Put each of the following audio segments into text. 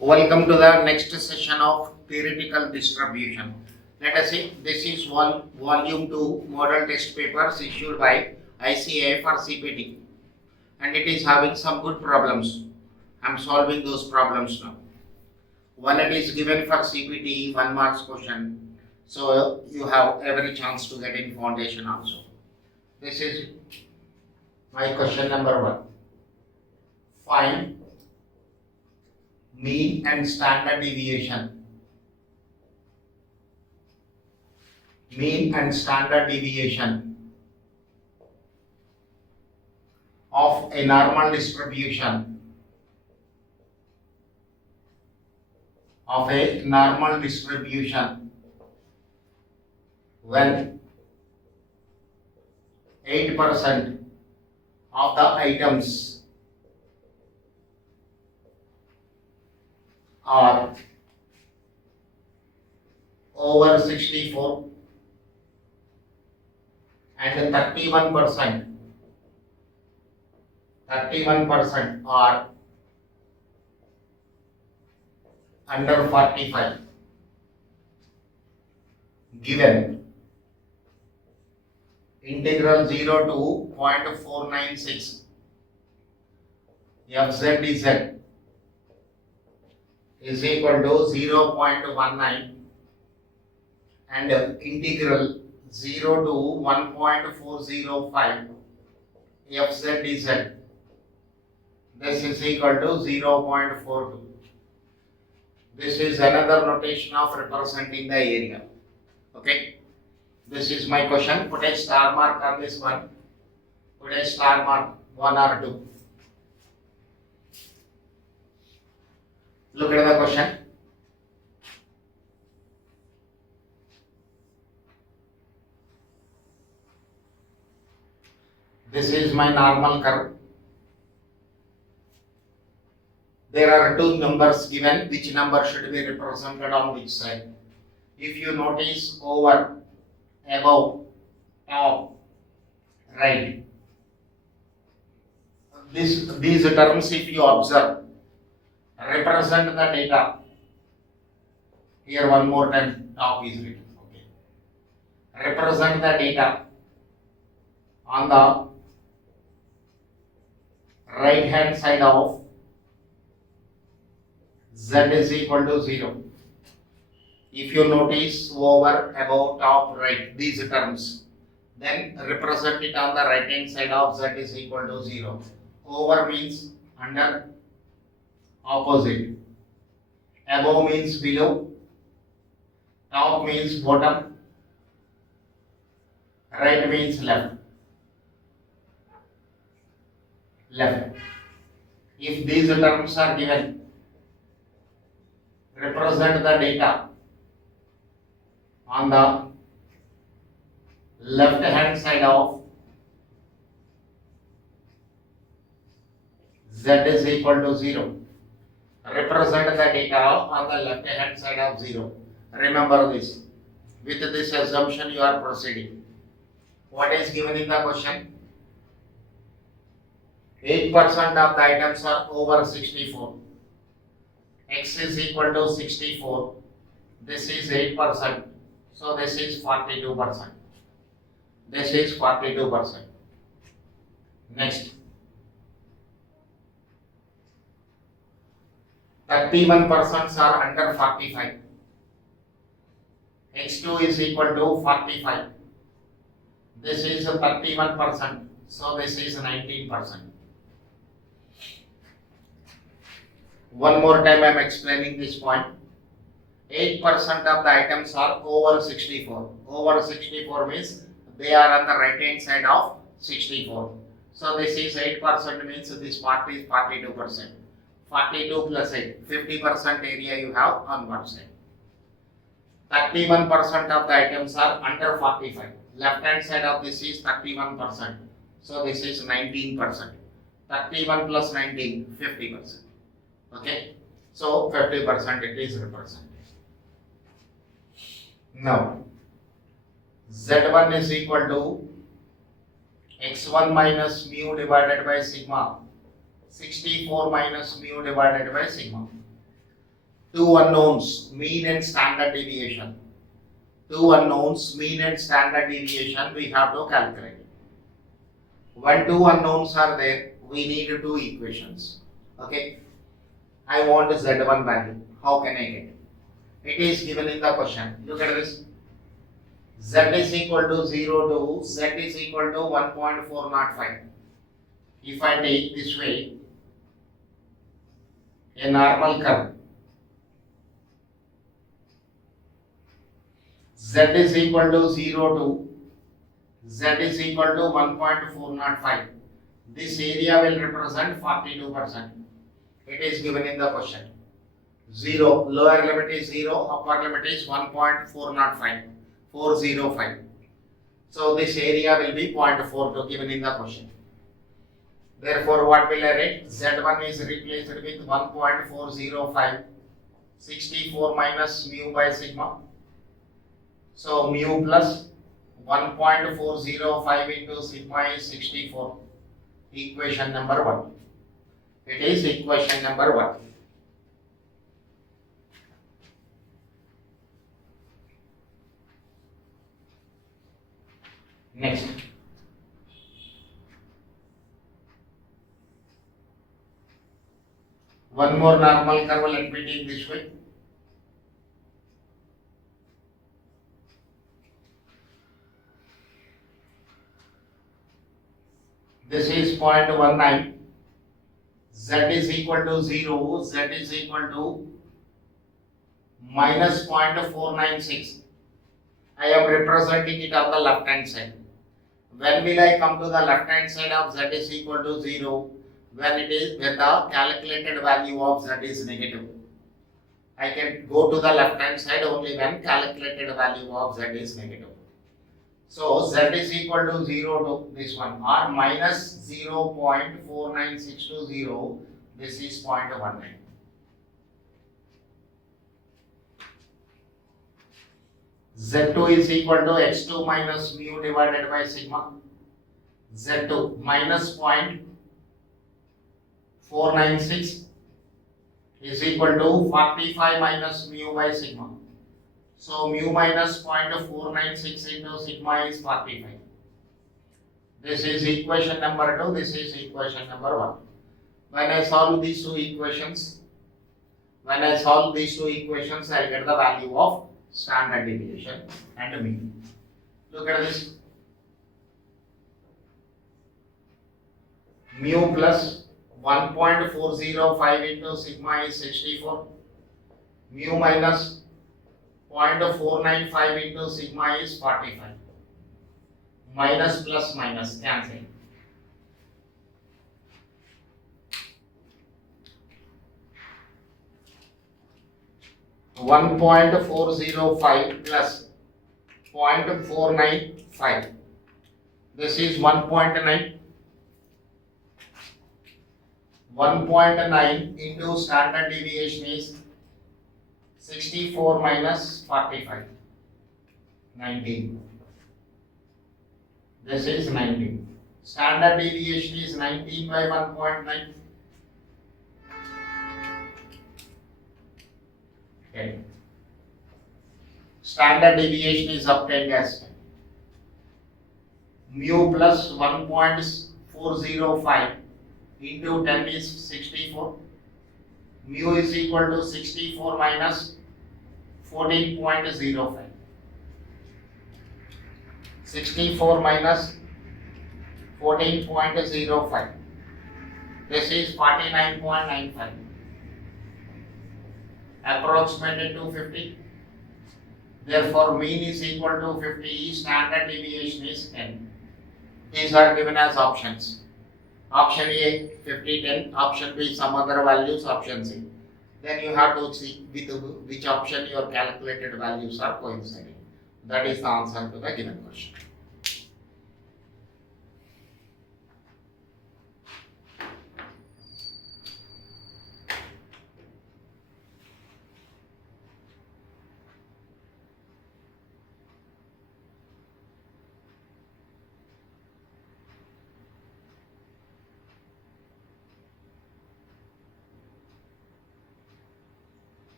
Welcome to the next session of theoretical distribution. Let us see, this is volume 2 model test papers issued by ICAI for CPT, and it is having some good problems. I am solving those problems now. One, it is given for CPT 1 marks question, so you have every chance to get in foundation also. This is my question number 1. Find mean and standard deviation. Mean and standard deviation of a normal distribution when 8% of the items are over 64 and 31% are under 45. Given integral 0 to 0.496 fzdz is equal to 0.19 and integral 0 to 1.405 fzdz, this is equal to 0.42. This is another notation of representing the area. Okay, this is my question. Put a star mark on this one. Put a star mark 1 or 2. Look at the question. This is my normal curve. There are two numbers given. Which number should be represented on which side? If you notice, over, above, top, right. These terms, if you observe, represent the data. Here one more time, top is written. Okay. Represent the data on the right hand side of z is equal to 0. If you notice, over, above, top, right, these terms, then represent it on the right hand side of z is equal to 0. Over means under, opposite. Above means below. Top means bottom. Right means left. If these terms are given, represent the data on the left hand side of z is equal to 0. Represent the data on the left hand side of 0. Remember this. With this assumption you are proceeding. What is given in the question? 8% of the items are over 64. X is equal to 64. This is 8%. So this is 42%. This is 42%. Next. 31% are under 45. X2 is equal to 45. This is 31%. So this is 19%. One more time I am explaining this point. 8% of the items are over 64. Over 64 means they are on the right hand side of 64. So this is 8% means this part is 42%. 42 plus 8, 50% area you have on one side. 31% of the items are under 45. Left hand side of this is 31%. So this is 19%. 31 plus 19, 50%. Okay, so 50% it is represented. Now, Z1 is equal to x1 minus mu divided by sigma, 64 minus mu divided by sigma. two unknowns, mean and standard deviation. Two unknowns, mean and standard deviation, we have to calculate. When two unknowns are there, we need two equations. Okay. I want Z1 value. How can I get? It is given in the question. Look at this. Z is equal to 0 to Z is equal to 1.405. If I take this way, a normal curve, Z is equal to 0 to Z is equal to 1.405. This area will represent 42%. It is given in the question. 0, lower limit is 0, upper limit is 1.405. 405. So this area will be 0.42 given in the question. Therefore, what will I write? Z1 is replaced with 1.405, 64 minus mu by sigma. So mu plus 1.405 into sigma is 64. Equation number 1. It is equation number 1. Next. One more normal curve, let me take this way. This is 0.19. Z is equal to 0. Z is equal to minus 0.496. I am representing it on the left hand side. When will I come to the left hand side of Z is equal to 0? When the calculated value of Z is negative. I can go to the left hand side only when calculated value of Z is negative. So Z is equal to 0 to this one, or minus 0.49620. This is 0.19. Z2 is equal to x2 minus mu divided by sigma. Z2 minus 0.496 is equal to 45 minus mu by sigma. So mu minus 0.496 into sigma is 45. This is equation number 2, this is equation number 1. When I solve these two equations, I'll get the value of standard deviation and mean. Look at this. Mu plus 1.405 into sigma is 64. Mu minus 0.495 into sigma is 45. Minus plus minus cancel. 1.405 plus 0.495. This is 1.9. 1.9 into standard deviation is 64 minus 45. 19. This is 19. Standard deviation is 19 by 1.9. Okay. Standard deviation is obtained as mu plus 1.405 into 10 is 64. Mu is equal to 64 minus 14.05. 64 minus 14.05. This is 49.95. Approximated to 50. Therefore, mean is equal to 50. Standard deviation is 10. These are given as options. Option A 50, 10. Option B some other values. Option C. Then you have to see with which option your calculated values are coinciding. That is the answer to the given question.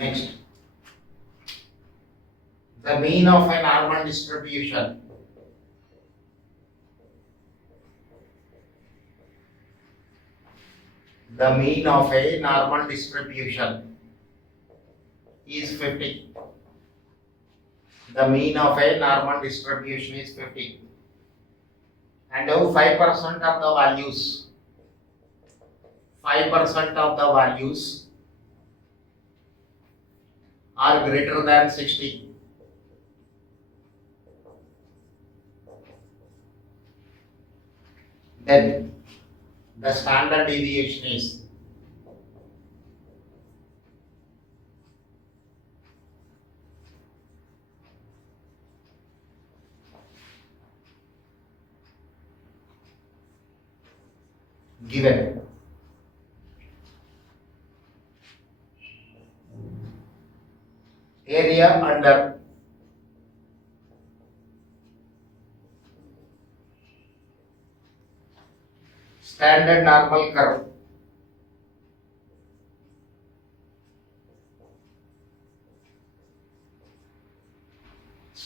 Next, the mean of a normal distribution. The mean of a normal distribution is 50. The mean of a normal distribution is 50. And 5% of the values, 5% of the values are greater than 60. Then the standard deviation is given. Area under standard normal curve.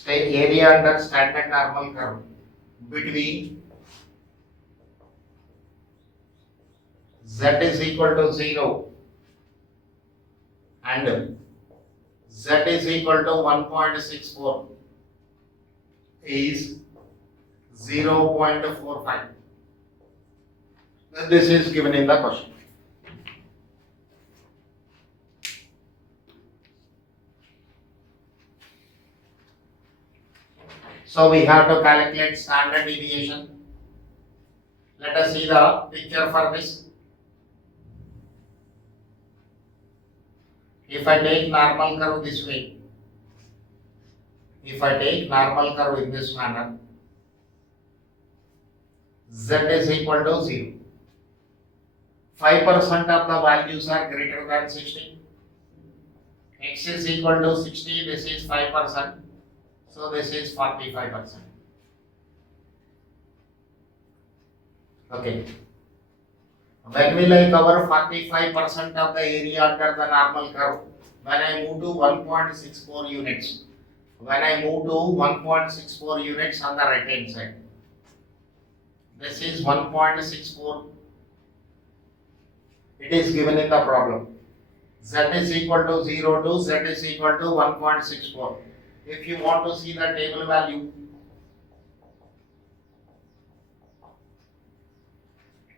Area under standard normal curve between z is equal to 0 and z is equal to 1.64 is 0.45. This is given in the question. So we have to calculate standard deviation. Let us see the picture for this. If I take normal curve this way, if I take normal curve in this manner, z is equal to 0. 5% of the values are greater than 60. X is equal to 60, this is 5%. So this is 45%. Okay. When will I cover 45% of the area under the normal curve? When I move to 1.64 units. When I move to 1.64 units on the right hand side. This is 1.64. It is given in the problem. Z is equal to 0 to Z is equal to 1.64. If you want to see the table value,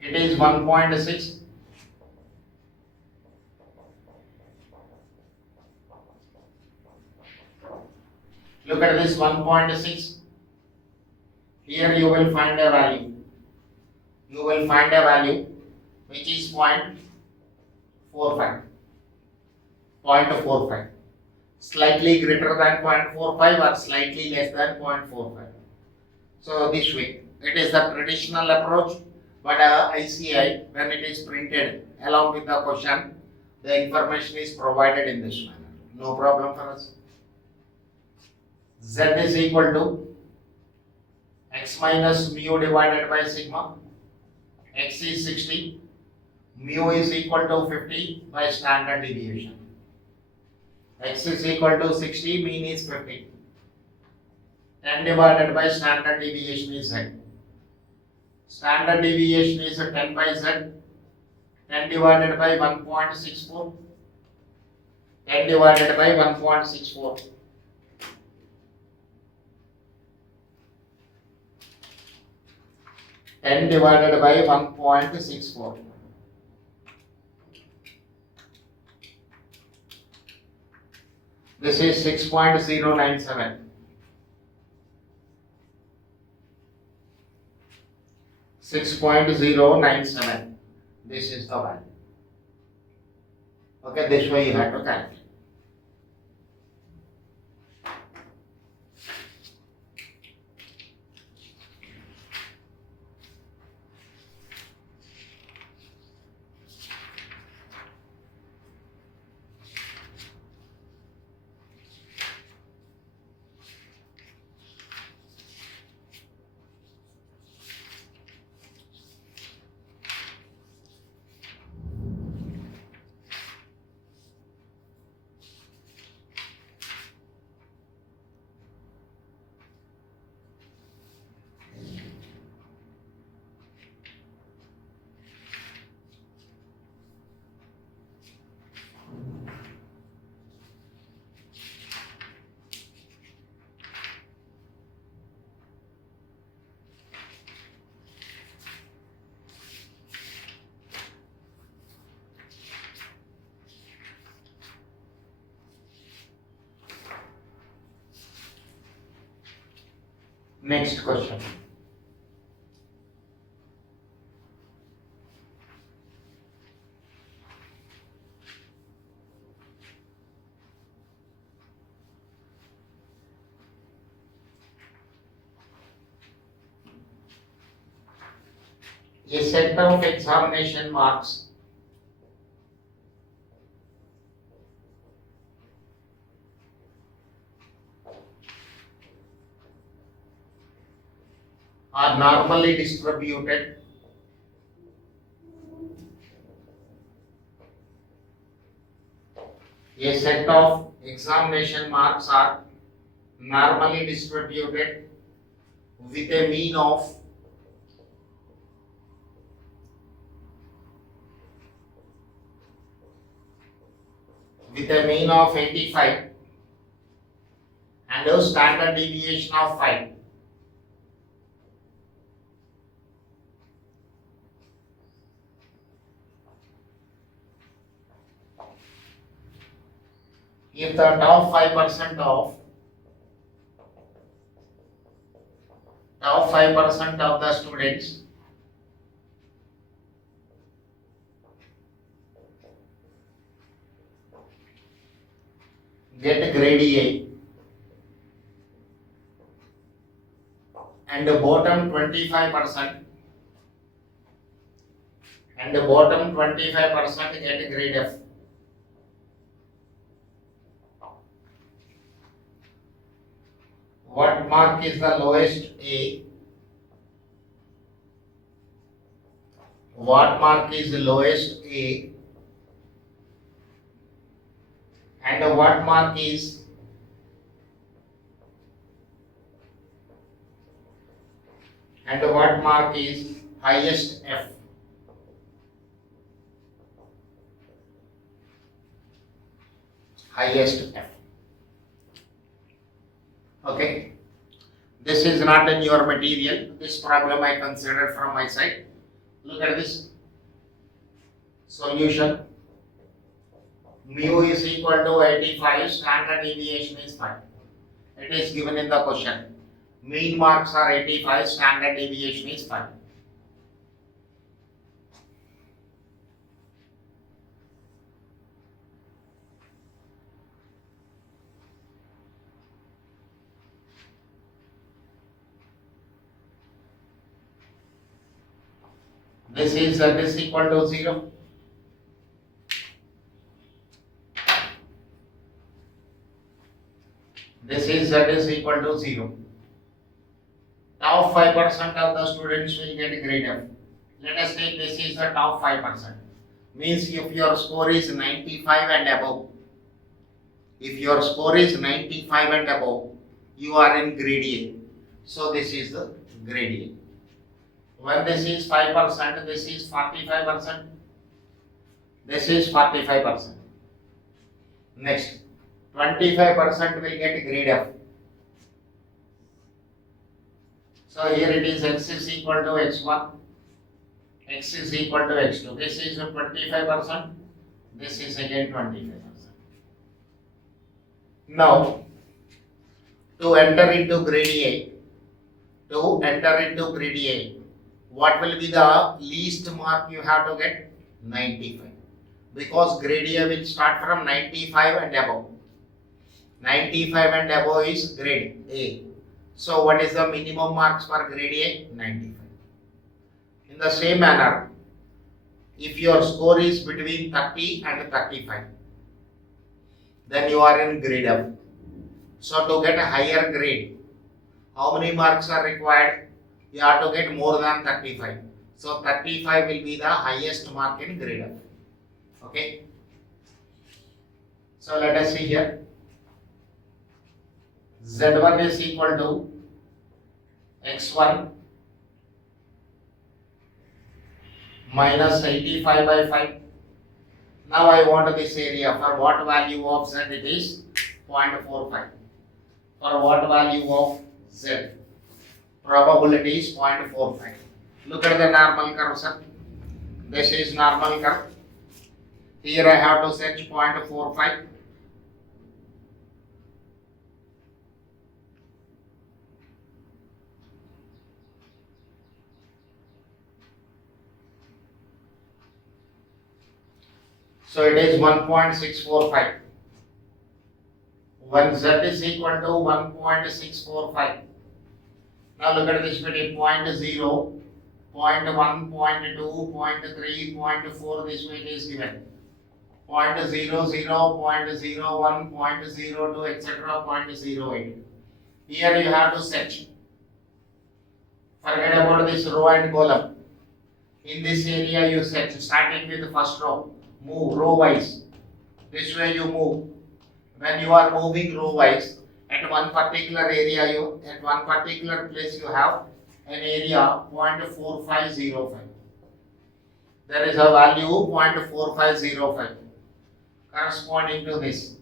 it is 1.6. Look at this 1.6. Here you will find a value. You will find a value which is 0.45. 0.45. Slightly greater than 0.45 or slightly less than 0.45. So this way, it is the traditional approach, but ICI, when it is printed along with the question, the information is provided in this manner. No problem for us. Z is equal to x minus mu divided by sigma. X is 60. Mu is equal to 50 by standard deviation. X is equal to 60, mean is 50. 10 divided by standard deviation is Z. Standard deviation is 10 by Z. 10 divided by 1.64. 10 divided by 1.64. 10 divided by 1.64. This is 6.097. 6.097. This is the value. Okay, this way you have to calculate. Next question. A set of examination marks are normally distributed a set of examination marks are normally distributed with a mean of with a mean of 85 and a standard deviation of 5. If the top 5% of the students get grade A and the bottom 25% get grade F, what mark is the lowest A? What mark is the lowest A? And what mark is highest F? Highest F. Okay. This is not in your material. This problem I considered from my side. Look at this. Solution. Mu is equal to 85, standard deviation is 5. It is given in the question. Mean marks are 85, standard deviation is 5. This is Z equal to 0. This is Z equal to 0. Top 5% of the students will get grade F. Let us take this is the top 5%. Means if your score is 95 and above, you are in grade A. So this is the grade A. When this is 5%, this is 45%. This is 45%. Next, 25% will get grade F. So here it is x is equal to x1, x is equal to x2. This is 25%, this is again 25%. Now, to enter into grade A, what will be the least mark you have to get? 95. Because grade A will start from 95 and above. 95 and above is grade A. So what is the minimum marks for grade A? 95. In the same manner, if your score is between 30 and 35, then you are in grade F. So to get a higher grade, how many marks are required? You have to get more than 35. So 35 will be the highest mark in grade F. Okay. So let us see here. Z1 is equal to x1 minus 85 by 5. Now I want this area. For what value of Z it is 0.45. For what value of Z? Probability is 0.45. Look at the normal curve, sir. This is normal curve. Here I have to set 0.45. So it is 1.645. When z is equal to 1.645. Now look at this bit, 0.0, 0.1, 0.2, 0.3, 0.4, this way it is given. 0.00, 0.01, 0.02, etc., 0.08. Here you have to search. Forget about this row and column. In this area you search, starting with the first row. Move row wise. This way you move. When you are moving row wise, at one particular place you have an area 0.4505. There is a value 0.4505 corresponding to this.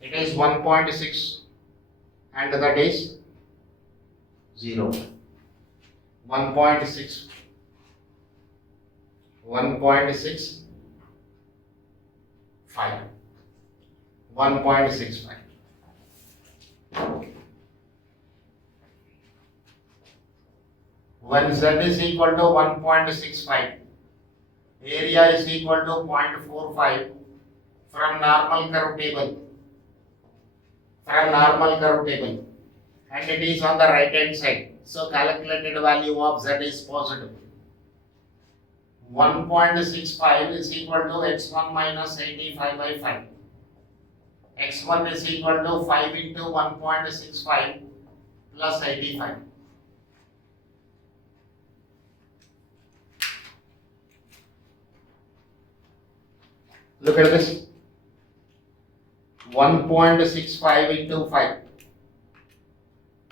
It is 1.6 and that is 0. 1.6. 1.65. 1.65. When z is equal to 1.65, area is equal to 0.45 from normal curve table. And it is on the right hand side. So calculated value of z is positive. 1.65 is equal to x1 minus 85 by 5. x1 is equal to 5 into 1.65 plus 85. Look at this. 1.65 into 5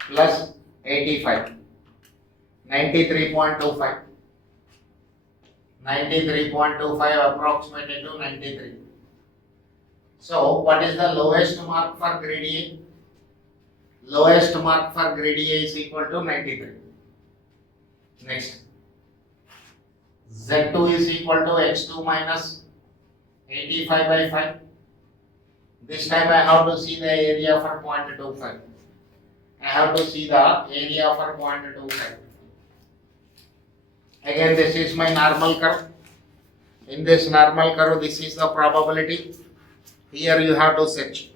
plus 85. 93.25. 93.25 approximated to 93. So, what is the lowest mark for grade A? Lowest mark for grade A is equal to 93. Next. Z2 is equal to x2 minus 85 by 5. This time I have to see the area for 0.25. I have to see the area for 0.25. Again, this is my normal curve. In this normal curve, this is the probability. Here you have to search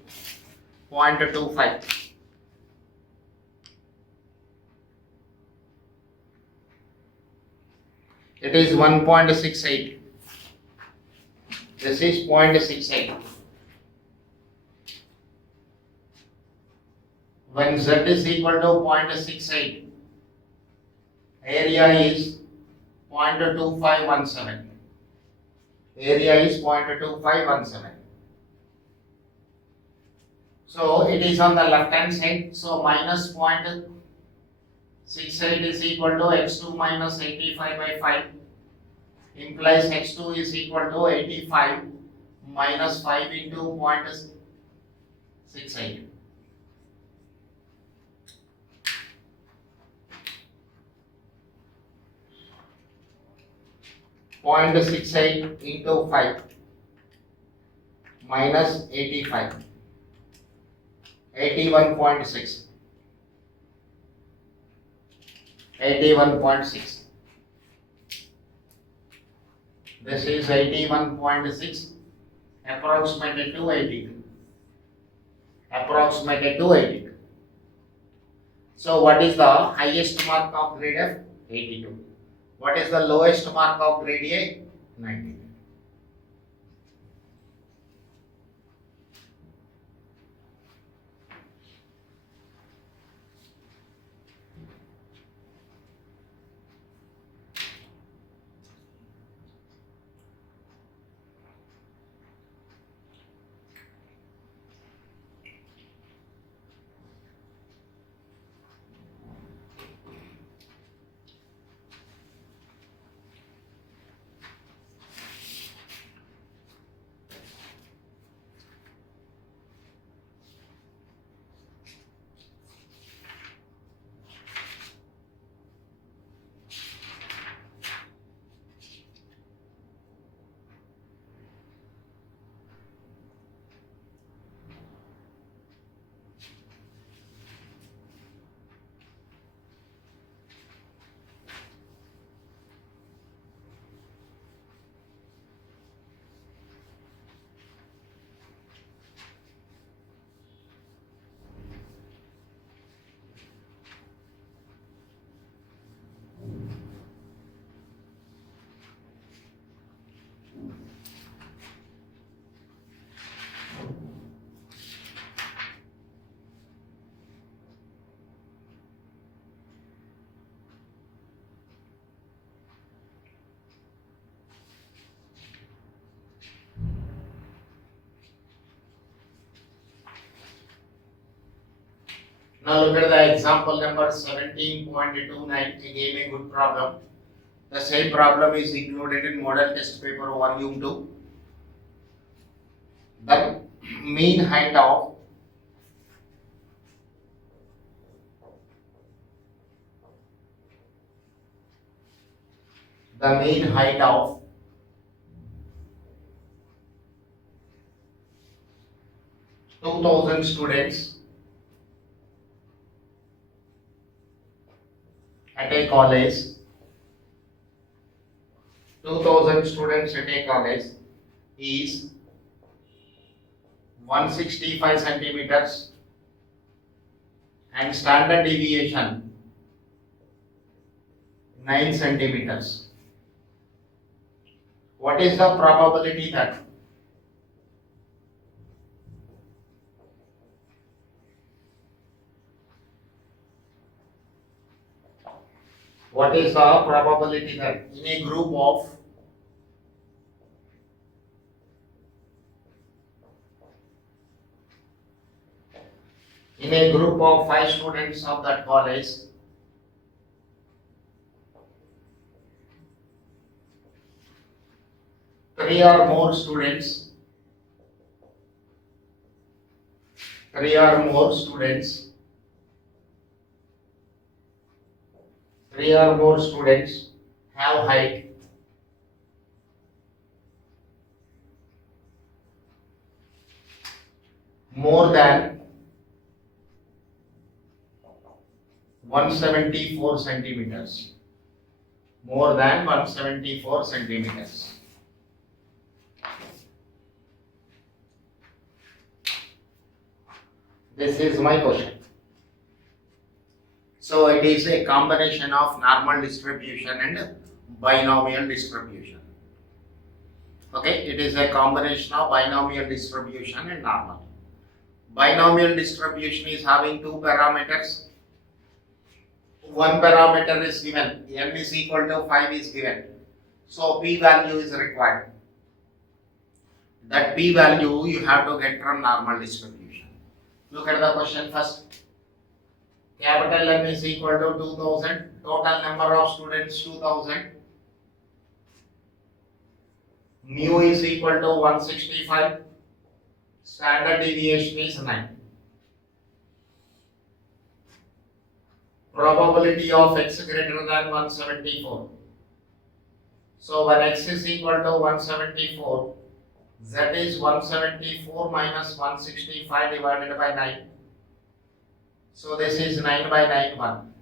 0.25. It is 1.68. This is 0.68. When z is equal to 0.68, area is 0.2517. Area is 0.2517. So it is on the left hand side. So minus 0.68 is equal to x2 minus 85 by 5. Implies x2 is equal to 85 minus 5 into 0.68. 0.68 into 5 minus 85. 81.6. 81.6. This is 81.6 approximated to 82. Approximated to 82. So what is the highest mark of grade F? 82. What is the lowest mark of grade A? 90. Now look at the example number 17.29, again a good problem. The same problem is included in model test paper volume 2. The mean height of the mean height of 2000 students at a college, 2000 students at a college is 165 centimeters and standard deviation 9 centimeters. What is the probability that in a group of in a group of 5 students of that college, three or more students have height more than 174 centimeters. More than 174 centimeters. This is my question. So it is a combination of normal distribution and binomial distribution. Okay, it is a combination of binomial distribution and normal. Binomial distribution is having two parameters. One parameter is given, n is equal to 5 is given. So p value is required. That p value you have to get from normal distribution. Look at the question first. Capital N is equal to 2000. Total number of students 2000. Mu is equal to 165. Standard deviation is 9. Probability of x greater than 174. So when x is equal to 174, z is 174 minus 165 divided by 9. So this is 9 by 9 1.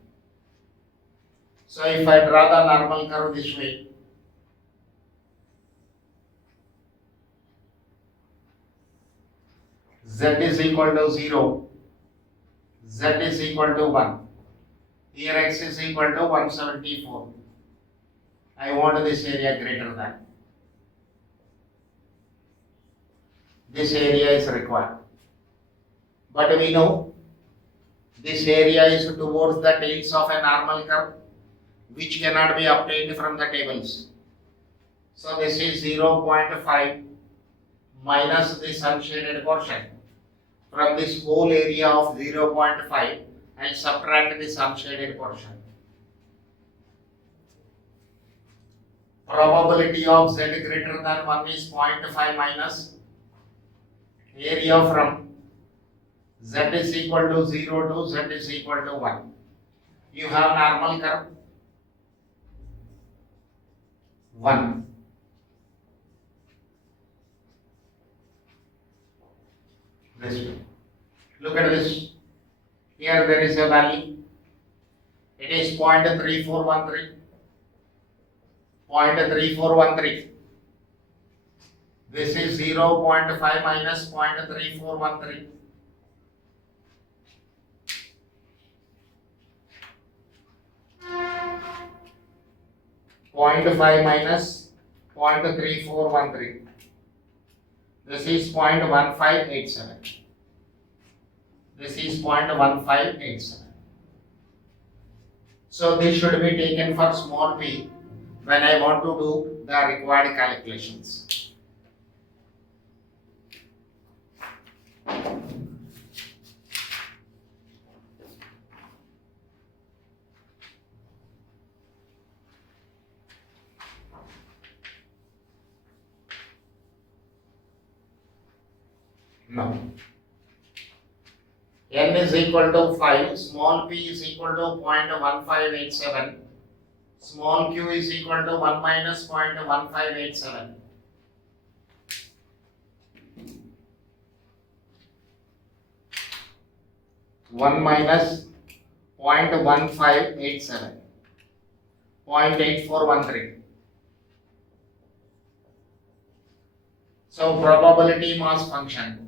So if I draw the normal curve this way, z is equal to 0, z is equal to 1. Here x is equal to 174. I want this area greater than. This area is required. But we know this area is towards the tails of a normal curve, which cannot be obtained from the tables. So this is 0.5 minus this unshaded portion. From this whole area of 0.5, and subtract this unshaded portion. Probability of z greater than 1 is 0.5 minus area from z is equal to 0 to z is equal to 1. You have normal curve 1. This way. Look at this. Here there is a value. It is 0.3413. 0.3413. This is 0.5 minus 0.3413. Point 5 minus 0.3413. This is 0.1587. This is 0.1587. So this should be taken for small p when I want to do the required calculations. No. N is equal to 5, small p is equal to 0.1587, small q is equal to 1 minus 0.1587. One minus 0.1587, 0.8413. So probability mass function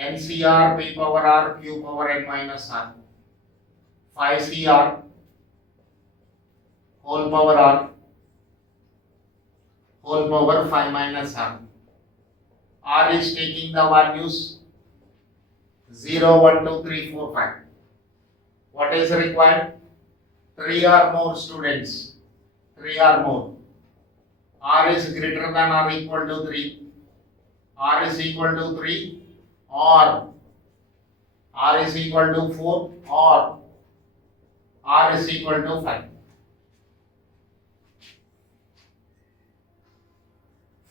NCR p power r q power n minus r, 5CR whole power r whole power 5 minus r. R is taking the values 0, 1, 2, 3, 4, 5. What is required? 3 or more students. 3 or more. R is greater than or equal to 3. R is equal to 3 or R is equal to 4 or R is equal to 5.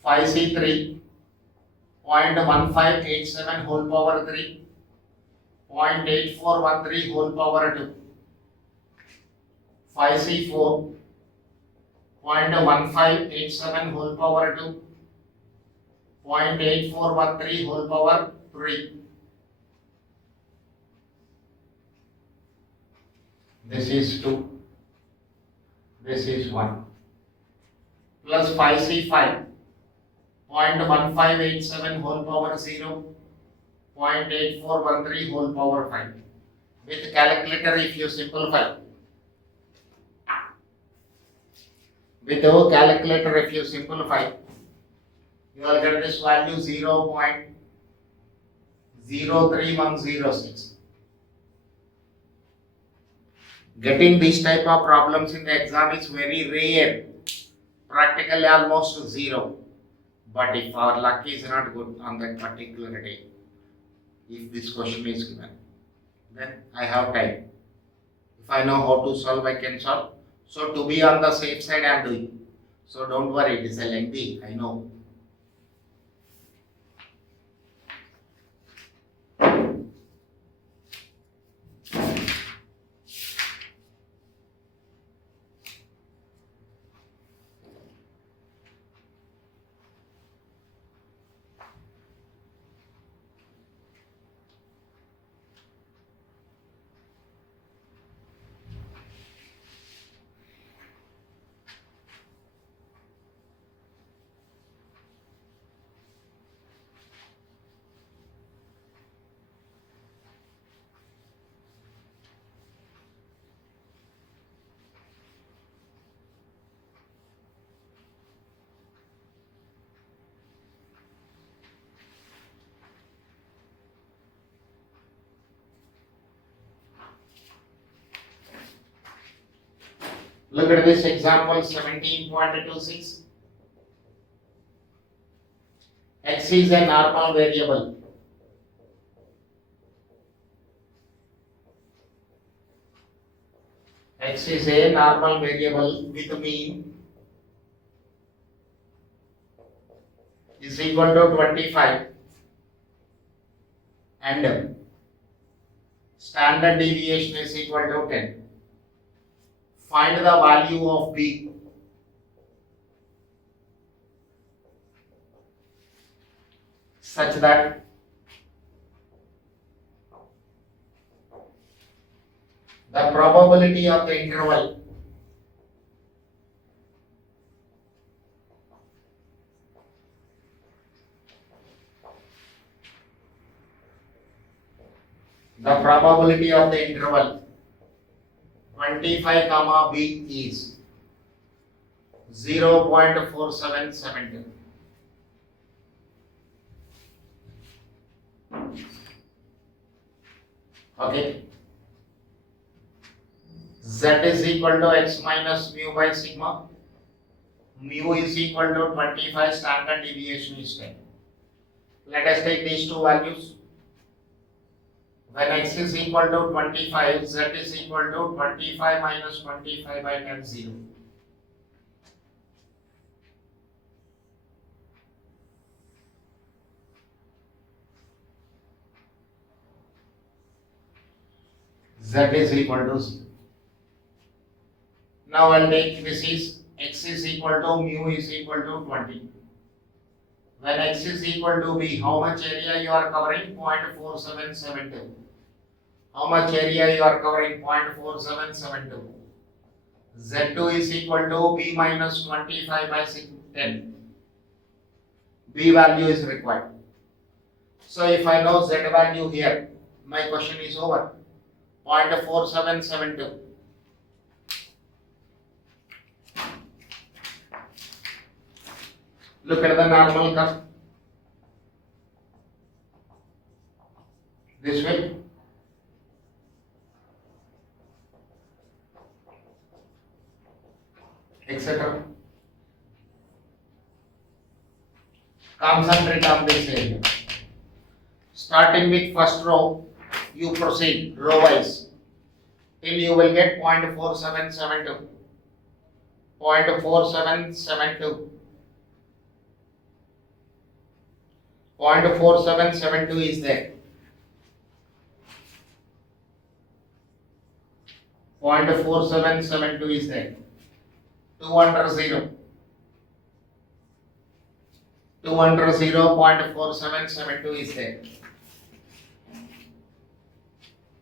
5C3 0.1587 whole power 3, 0.8413 whole power 2. 5C4 0.1587 whole power 2, 0.8413 whole power 3. This is 2. This is 1. Plus 5C5 0.1587 whole power 0, 0.8413 whole power 5. With calculator, if you simplify, with your calculator, if you simplify, you will get this value 0.03106. Getting this type of problems in the exam is very rare, practically almost 0. But if our luck is not good on that particular day, if this question is given, then I have time. If I know how to solve, I can solve. So to be on the safe side, I am doing. So don't worry, it is a lengthy, I know. Look at this example 17.26. X is a normal variable. X is a normal variable with mean is equal to 25 and standard deviation is equal to 10. Find the value of B. Such that the probability of the interval interval 25 comma B is 0.4772. Okay. Z is equal to x minus mu by sigma. Mu is equal to 25, standard deviation is 10. Let us take these two values. When x is equal to 25, z is equal to 25 minus 25 by 10, 0. Z is equal to 0. Now I'll take this is x is equal to mu is equal to 20. When x is equal to b, how much area you are covering? 0.4772. How much area you are covering? 0.4772. Z2 is equal to b minus 25 by 10. B value is required. So if I know Z value here, my question is over. 0.4772. Look at the normal curve. This way. Etc. Concentrate on this area. Starting with first row, you proceed row wise till you will get 0.4772. 0.4772. 0.4772 is there. 0.4772 is there. 2 under 0. 2 under 0, 0.4772 is there.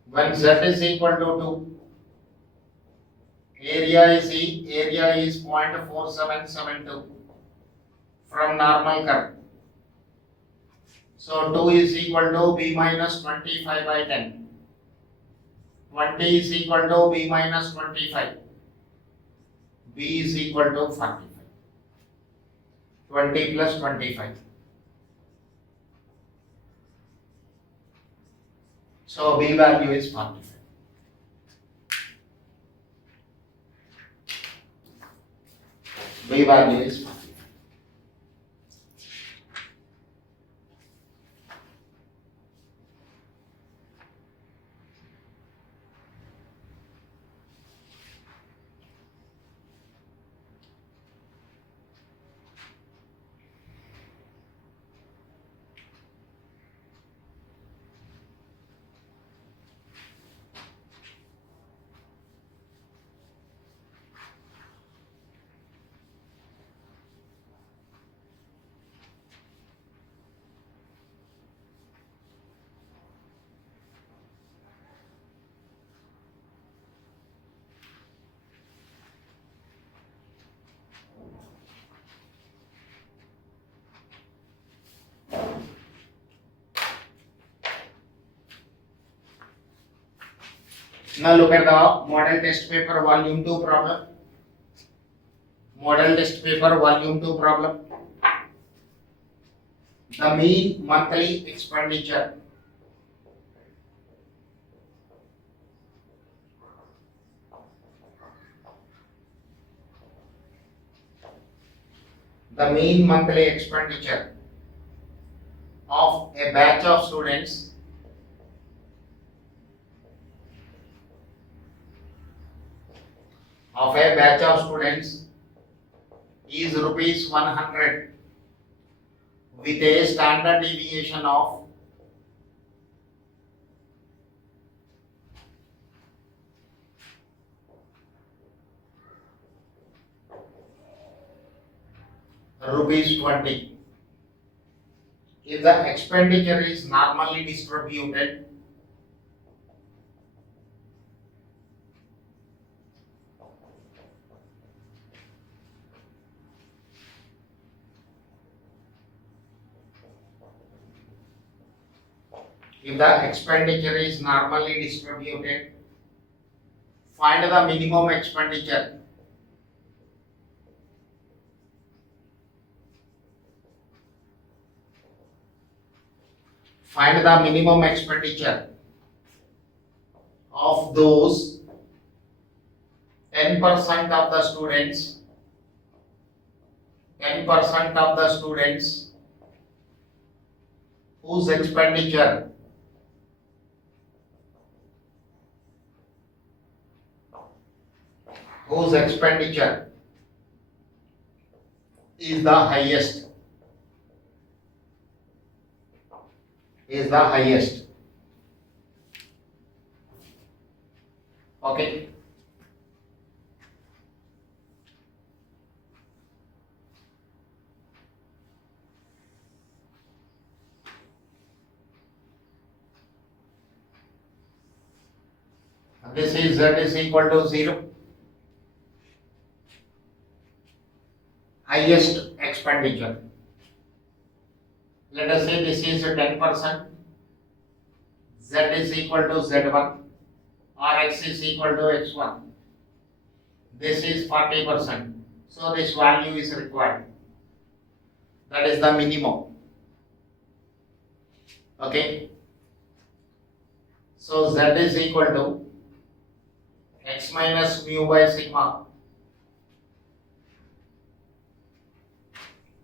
When Z is equal to 2, area is 0.4772 from normal curve. So 2 is equal to b minus 25 by 10. 20 is equal to b minus 25. B is equal to 45. 20 plus 25. So B value is 45. B value is 45. Now look at the model test paper volume 2 problem. Model test paper volume 2 problem. The mean monthly expenditure of a batch of students is rupees 100 with a standard deviation of rupees 20. If the expenditure is normally distributed, find the minimum expenditure. Find the minimum expenditure of those 10% of the students, 10% of the students whose expenditure is the highest. Okay. This is Z is equal to 0. Highest expenditure. Let us say this is 10%. Z is equal to Z1 or X is equal to X1. This is 40%. So this value is required. That is the minimum. Okay. So Z is equal to X minus mu by sigma.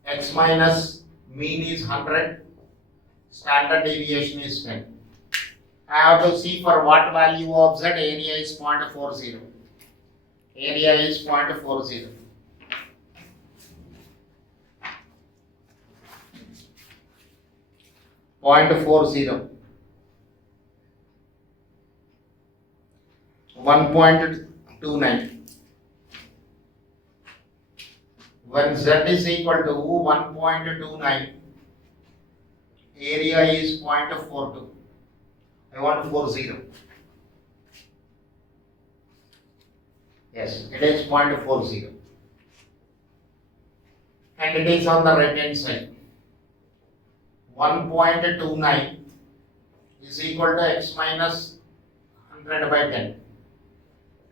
X minus mean is 100. Standard deviation is 10. I have to see for what value of Z area is 0.40. Area is 0.40. Point 40. 1.29. When Z is equal to 1.29, area is 0.42. I want 40. Yes, it is 0.40. And it is on the right hand side. 1.29 is equal to X minus 100 by 10.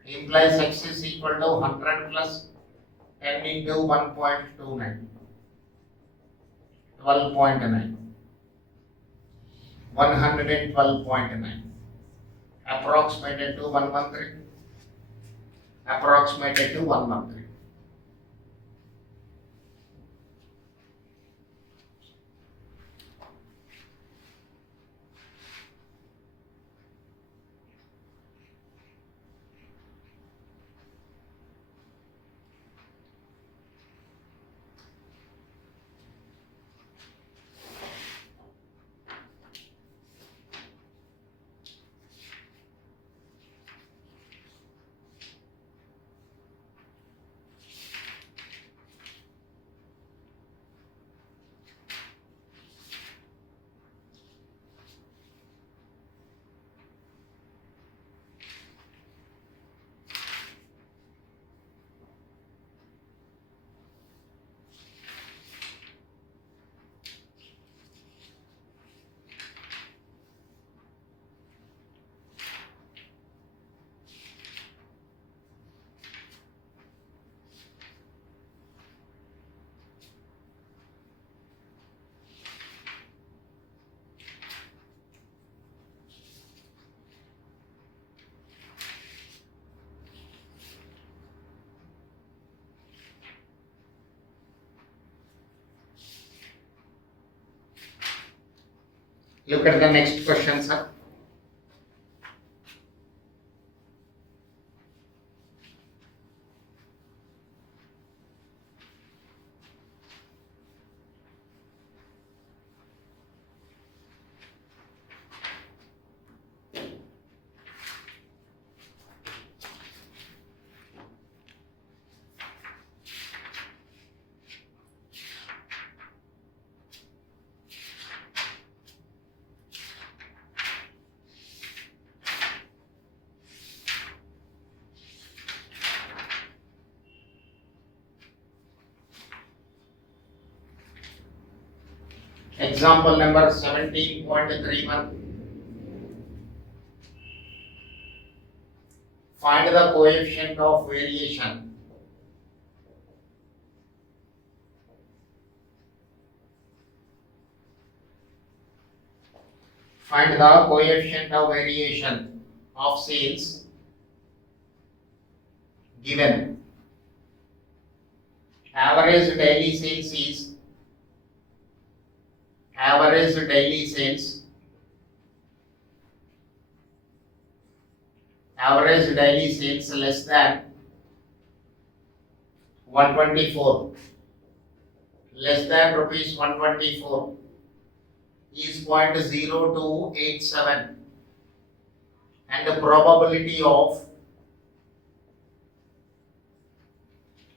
Implies X is equal to 100 plus 10 into 1.29. 12.9. 112.9. Approximated to 113. Approximated to 113. Look at the next question, sir. Example number 17.31. Find the coefficient of variation. Find the coefficient of variation of sales given. Average daily sales is average daily sales less than 124, less than rupees 124 is 0.0287, and the probability of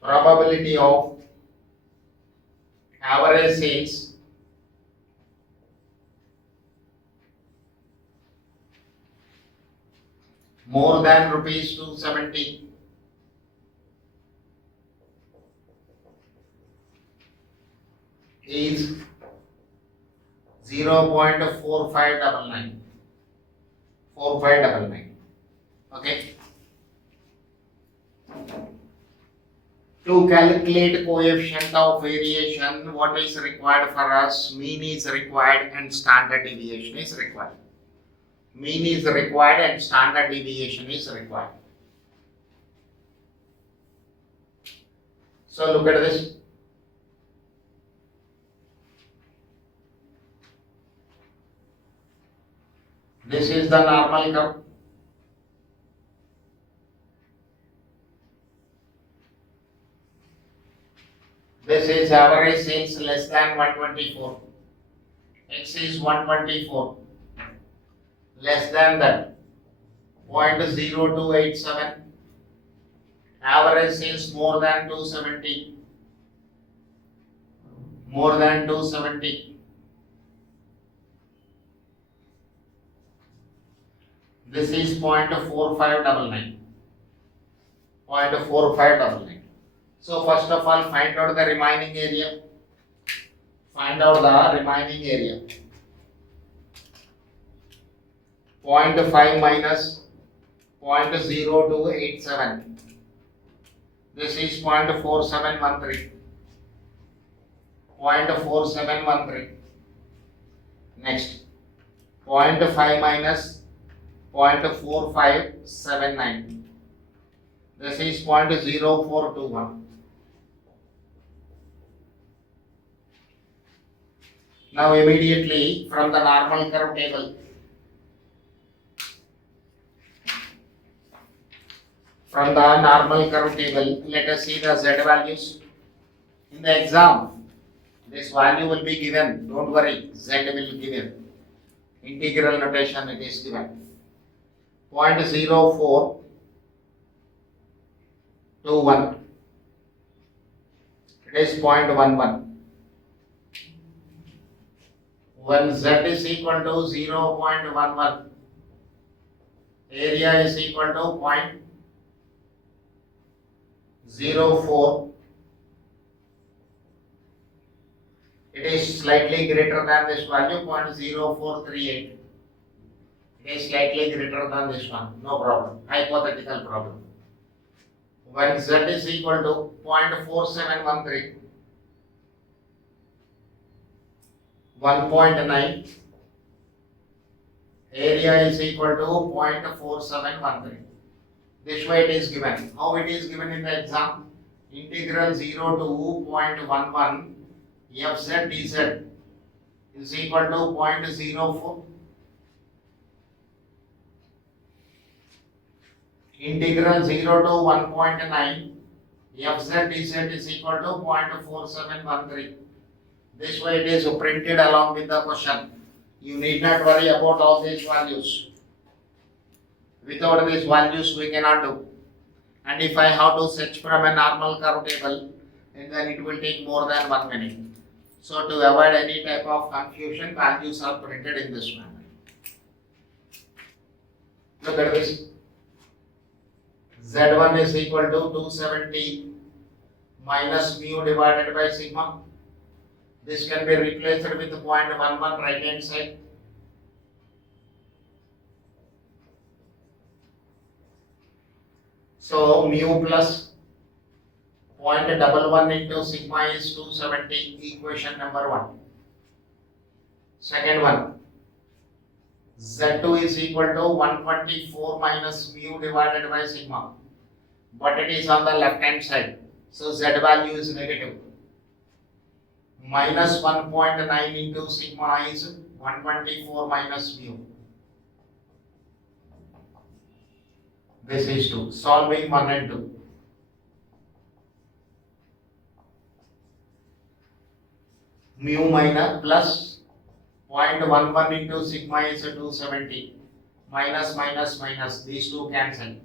probability of average sales more than rupees 270 is 0.4599. 4599. Okay. To calculate coefficient of variation, what is required for us? Mean is required and standard deviation is required. Mean is required and standard deviation is required. So look at this. This is the normal curve. This is average sales less than 124. X is 124. Less than that 0.0287. Average sales more than 270. More than 270. This is 0.4599. 0.4599. So first of all, find out the remaining area. Find out the remaining area. 0.5 minus 0.0287. This is 0.4713. 0.4713. Next, 0.5 minus 0.4579. This is 0.0421. Now immediately from the normal curve table, let us see the Z values. In the exam, this value will be given. Don't worry, Z will be given. Integral notation it is given. 0.0421. It is 0.11. When Z is equal to 0.11, area is equal to 0.04. It is slightly greater than this value, 0.0438. It is slightly greater than this one, no problem, hypothetical problem. When Z is equal to 0.4713, 1.9, area is equal to 0.4713. This way it is given. How it is given in the exam? Integral 0 to 0.11 fz dz is equal to 0.04. Integral 0 to 1.9 fz dz is equal to 0.4713. This way it is printed along with the question. You need not worry about all these values. Without these values we cannot do. And if I have to search from a normal curve table, then it will take more than 1 minute. So to avoid any type of confusion, values are printed in this manner. Look at this. Z1 is equal to 270 minus mu divided by sigma. This can be replaced with 0.11 right hand side. So mu plus 0.11 into sigma is 270, equation number 1. Second one, Z2 is equal to 124 minus mu divided by sigma, but it is on the left hand side, so Z value is negative. Minus 1.9 into sigma is 124 minus mu. This is 2. Solving 1 and 2. Mu minus plus 0.11 into sigma is 270. Minus minus minus. These two cancel.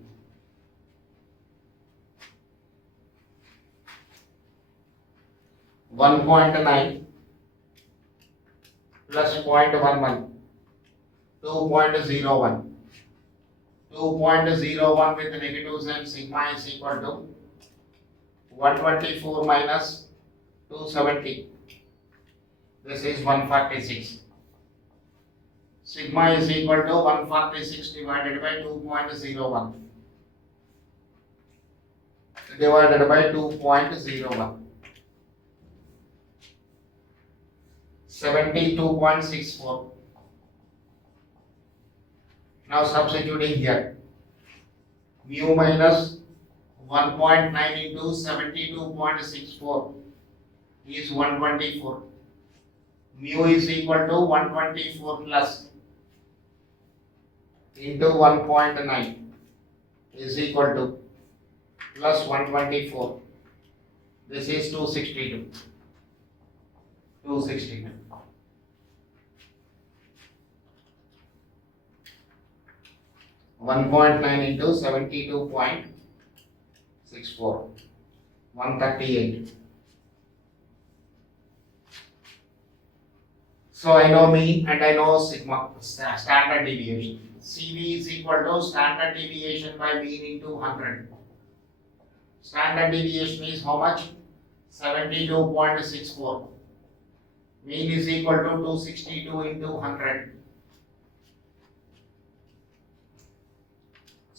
1.9 plus 0.11, 2.01. 2.01 with negative sign, sigma is equal to 124 minus 270. This is 146. Sigma is equal to 146 divided by 2.01 divided by 2.01. 72.64. Now substituting here, mu minus 1.9 into 72.64 is 124. Mu is equal to 124 plus into 1.9 is equal to plus 124. This is 262. 262. One 1.9 into 72.64, 138. So I know mean and I know sigma, standard deviation. CV is equal to standard deviation by mean into 100. Standard deviation is how much? 72.64. Mean is equal to 262 into 100.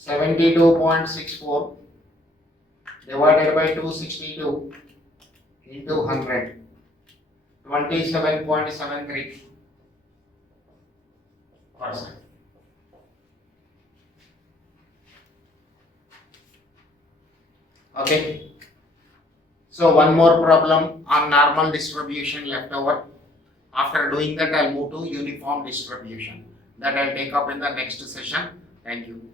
72.64 divided by 262 into 100. 27.73%. Okay. So one more problem on normal distribution left over. After doing that, I'll move to uniform distribution. That I'll take up in the next session. Thank you.